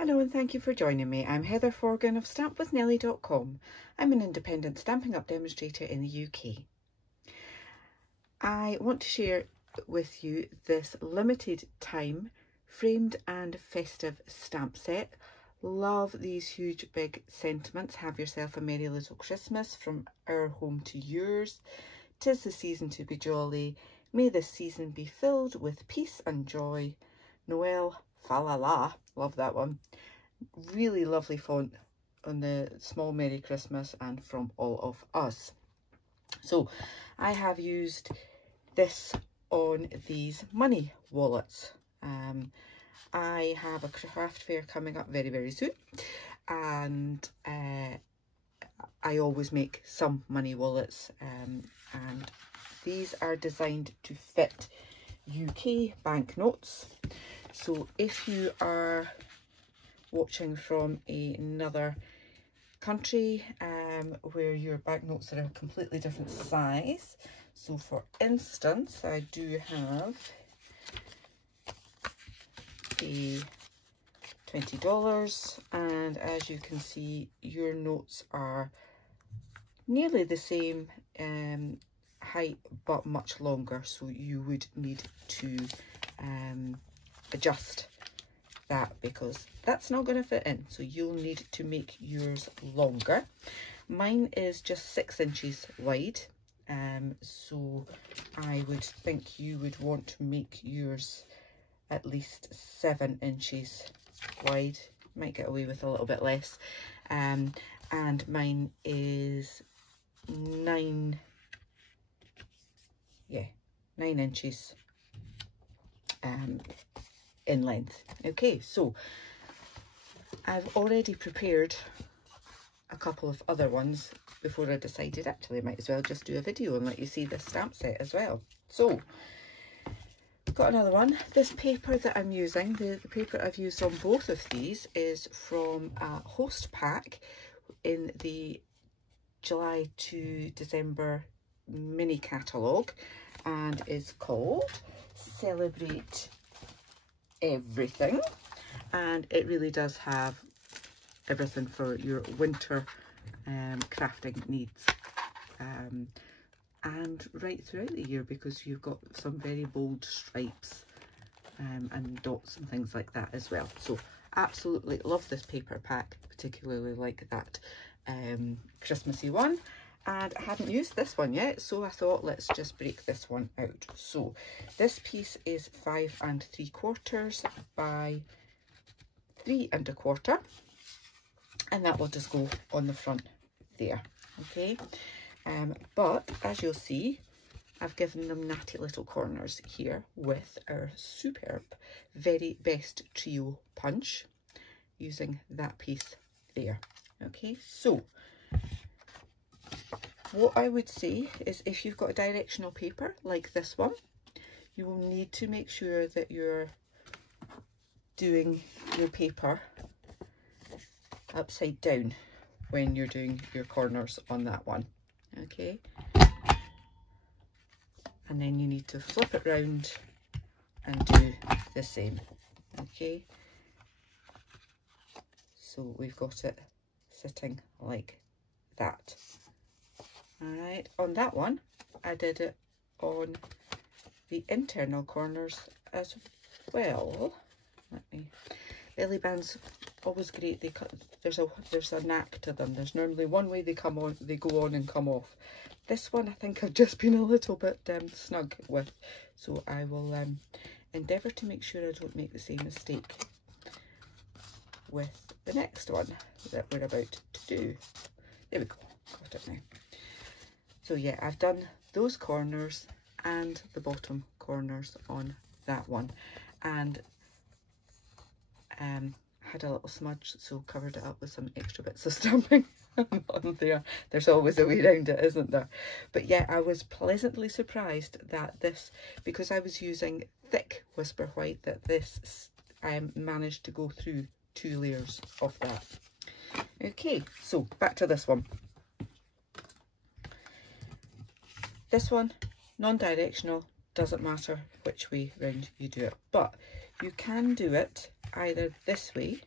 Hello and thank you for joining me. I'm Heather Forgan of stampwithnellie.com. I'm an independent Stampin' Up demonstrator in the UK. I want to share with you this limited time framed and festive stamp set. Love these huge big sentiments. Have yourself a merry little Christmas from our home to yours. 'Tis the season to be jolly. May this season be filled with peace and joy. Noel, fa la la. Love that one. Really lovely font on the small Merry Christmas and from all of us. So I have used this on these money wallets. I have a craft fair coming up very soon, and I always make some money wallets, and these are designed to fit UK banknotes. So if you are watching from another country where your banknotes are a completely different size, so for instance I do have a $20, and as you can see your notes are nearly the same height but much longer, so you would need to adjust that because that's not going to fit in, so you'll need to make yours longer. Mine is just 6 inches wide, so I would think you would want to make yours at least 7 inches wide. Might get away with a little bit less, and mine is 9 inches in length. Okay, so I've already prepared a couple of other ones before I decided actually I might as well just do a video and let you see this stamp set as well. So I've got another one. This paper that I'm using, the paper I've used on both of these is from a host pack in the July to December mini catalogue, and is called Celebrate Everything, and it really does have everything for your winter crafting needs, and right throughout the year, because you've got some very bold stripes and dots and things like that as well. So absolutely love this paper pack, particularly like that Christmassy one, and I hadn't used this one yet, so I thought let's just break this one out. So this piece is 5 3/4 by 3 1/4, and that will just go on the front there. Okay, but as you'll see, I've given them natty little corners here with our superb very best trio punch using that piece there. Okay, so what I would say is if you've got a directional paper like this one, you will need to make sure that you're doing your paper upside down when you're doing your corners on that one. Okay, and then you need to flip it round and do the same. Okay, so we've got it sitting like that. All right, on that one I did it on the internal corners as well. Belly bands, always great. They cut, there's a knack to them. There's normally one way they come on, they go on and come off. This one I think I've just been a little bit snug with, so I will endeavour to make sure I don't make the same mistake with the next one that we're about to do. There we go, got it now. So yeah, I've done those corners and the bottom corners on that one, and had a little smudge, so covered it up with some extra bits of stamping on there. There's always a way around it, isn't there? But yeah, I was pleasantly surprised that this, because I was using thick Whisper White, that this managed to go through 2 layers of that. Okay, so back to this one. This one, non-directional, doesn't matter which way round you do it, but you can do it either this way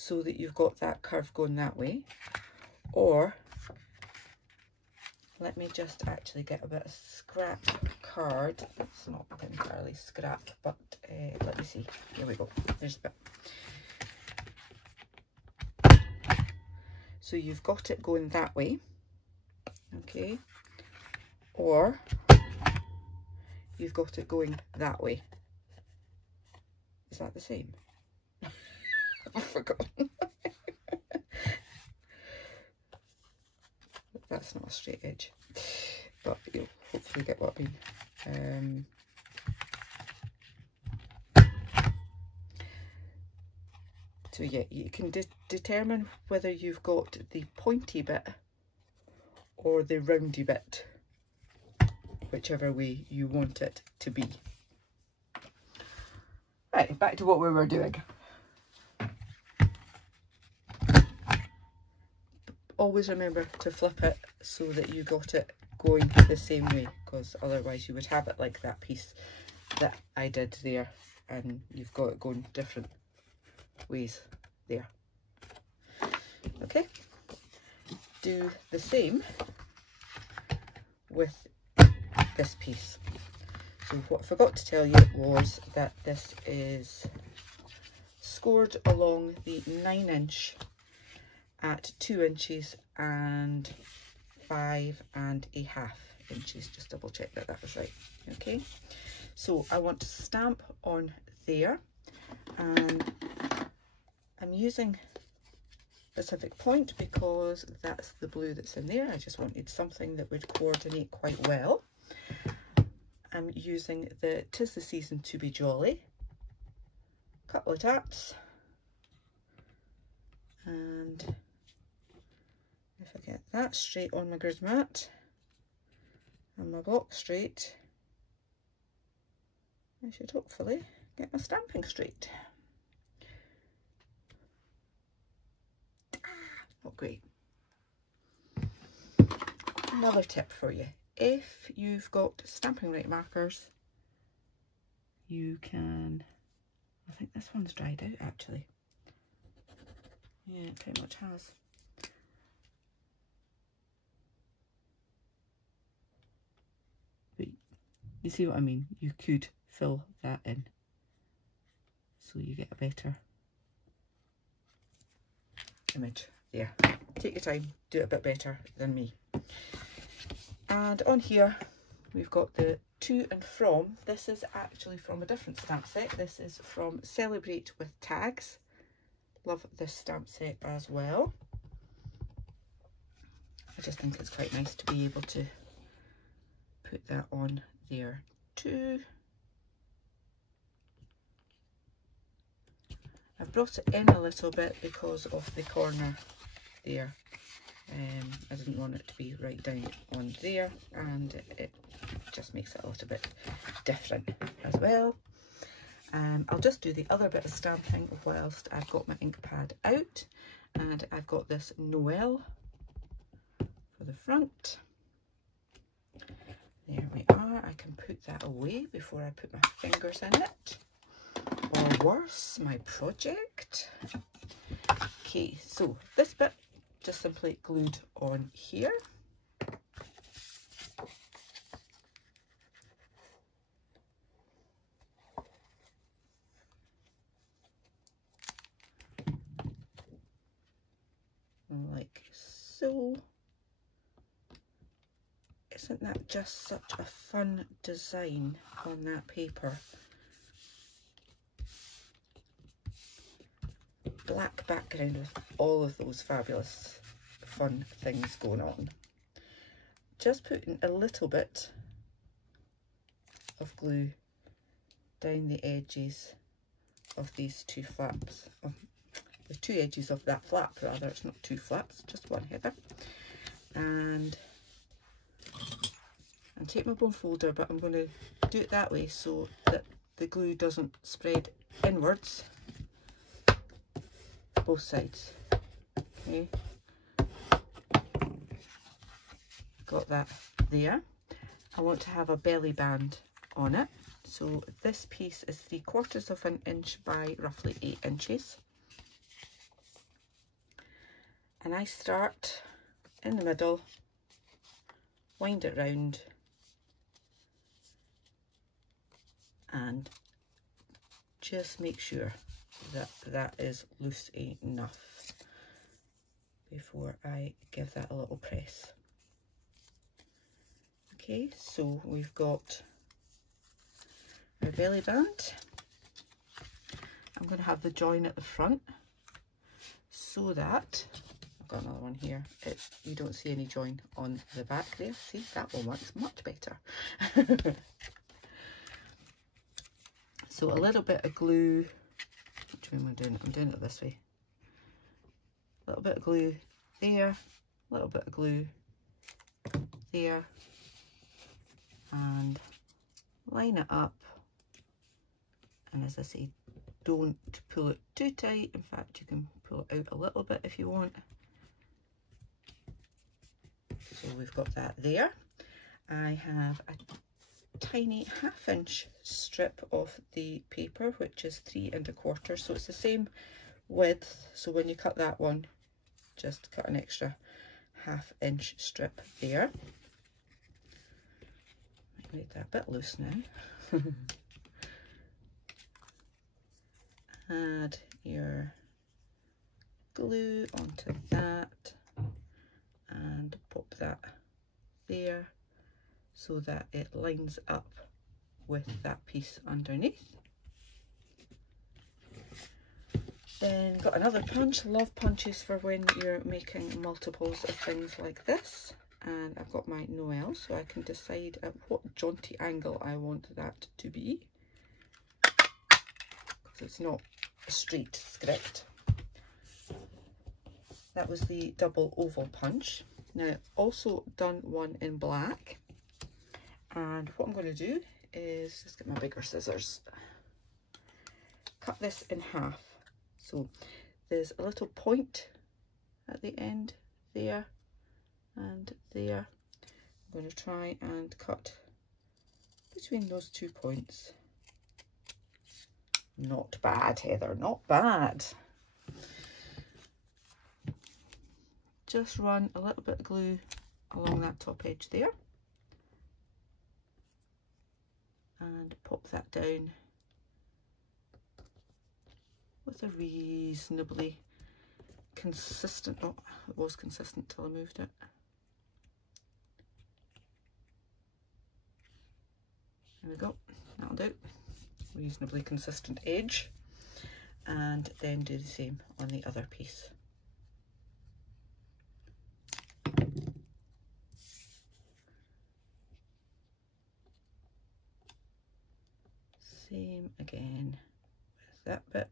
so that you've got that curve going that way. Or let me just actually get a bit of scrap card. It's not entirely scrap, but let me see. Here we go. There's a bit. So you've got it going that way, okay? Or you've got it going that way. Is that the same? I've forgotten. That's not a straight edge, but you'll hopefully get what I mean. So yeah, you can determine whether you've got the pointy bit or the roundy bit, whichever way you want it to be. Right, back to what we were doing. Always remember to flip it so that you got it going the same way, because otherwise you would have it like that piece that I did there, and you've got it going different ways there. Okay, do the same with this piece. So what I forgot to tell you was that this is scored along the 9" at 2 inches and 5½ inches. Just double check that that was right. Okay, so I want to stamp on there, and I'm using Pacific Point because that's the blue that's in there. I just wanted something that would coordinate quite well. I'm using the 'Tis the Season to be Jolly. Couple of taps, and if I get that straight on my grid mat and my block straight, I should hopefully get my stamping straight. Not great. Another tip for you: if you've got stamping rate markers, you can, I think this one's dried out actually. Yeah, it pretty much has. But you see what I mean? You could fill that in so you get a better image there. Take your time, do it a bit better than me. And on here we've got the To and From. This is actually from a different stamp set. This is from Celebrate with Tags. Love this stamp set as well. I just think it's quite nice to be able to put that on there too. I've brought it in a little bit because of the corner there. I didn't want it to be right down on there, and it just makes it a little bit different as well. I'll just do the other bit of stamping whilst I've got my ink pad out, and I've got this Noel for the front. There we are. I can put that away before I put my fingers in it, or worse, my project. Okay, so this bit just simply glued on here. Like so. Isn't that just such a fun design on that paper? Black background with all of those fabulous fun things going on. Just putting a little bit of glue down the edges of these two flaps, the two edges of that flap rather. It's not two flaps, just one heather. And take my bone folder, but I'm going to do it that way so that the glue doesn't spread inwards, both sides. Okay, got that there. I want to have a belly band on it, so this piece is 3/4 of an inch by roughly 8 inches. And I start in the middle, wind it round, and just make sure that that is loose enough before I give that a little press. Okay, so we've got our belly band. I'm going to have the join at the front so that, I've got another one here, you don't see any join on the back there. See, that one works much better. So a little bit of glue, which way am I doing it? I'm doing it this way. A little bit of glue there, a little bit of glue there, and line it up. And as I say, don't pull it too tight. In fact, you can pull it out a little bit if you want. So we've got that there. I have a tiny 1/2 inch strip of the paper, which is 3 1/4, so it's the same width. So when you cut that one, just cut an extra 1/2 inch strip there. Make that a bit loose now. Add your glue onto that and pop that there so that it lines up with that piece underneath. Then got another punch. Love punches for when you're making multiples of things like this. And I've got my Noel, so I can decide at what jaunty angle I want that to be, because it's not a straight script. That was the double oval punch. Now, also done one in black, and what I'm going to do is just get my bigger scissors, cut this in half. So there's a little point at the end there and there. I'm going to try and cut between those 2 points. Not bad, Heather, not bad. Just run a little bit of glue along that top edge there and pop that down with a reasonably consistent, oh, it was consistent till I moved it. There we go, that'll do. Reasonably consistent edge, and then do the same on the other piece. Same again with that bit.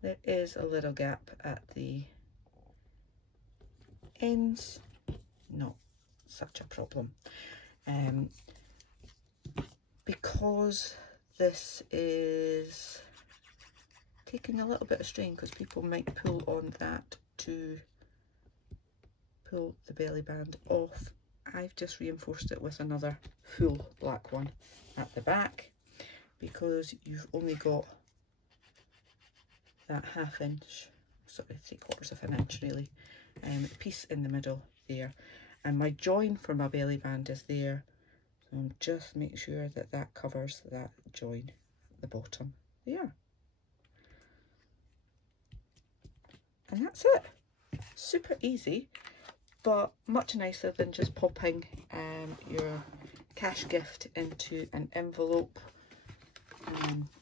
There is a little gap at the ends, not such a problem. Because this is taking a little bit of strain, because people might pull on that to pull the belly band off, I've just reinforced it with another full black one at the back, because you've only got that 1/2 inch, sort of 3/4 of an inch really, piece in the middle there, and my join for my belly band is there. Just make sure that that covers that join at the bottom there. And that's it. Super easy, but much nicer than just popping your cash gift into an envelope.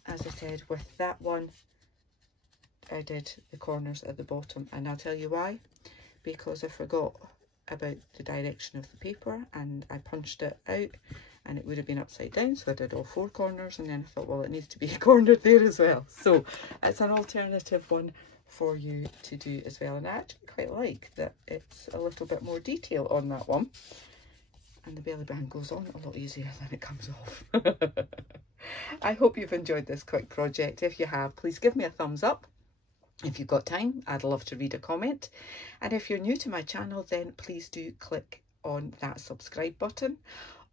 As I said, with that one, I did the corners at the bottom, and I'll tell you why. Because I forgot about the direction of the paper and I punched it out and it would have been upside down, so I did all 4 corners, and then I thought, well, it needs to be cornered there as well. So it's an alternative one for you to do as well, and I actually quite like that it's a little bit more detail on that one, and the belly band goes on a lot easier than it comes off. I hope you've enjoyed this quick project. If you have, please give me a thumbs up. If you've got time, I'd love to read a comment. And if you're new to my channel, then please do click on that subscribe button.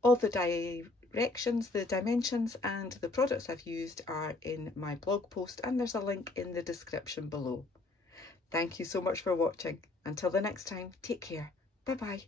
All the directions, the dimensions and the products I've used are in my blog post, and there's a link in the description below. Thank you so much for watching. Until the next time, take care. Bye bye.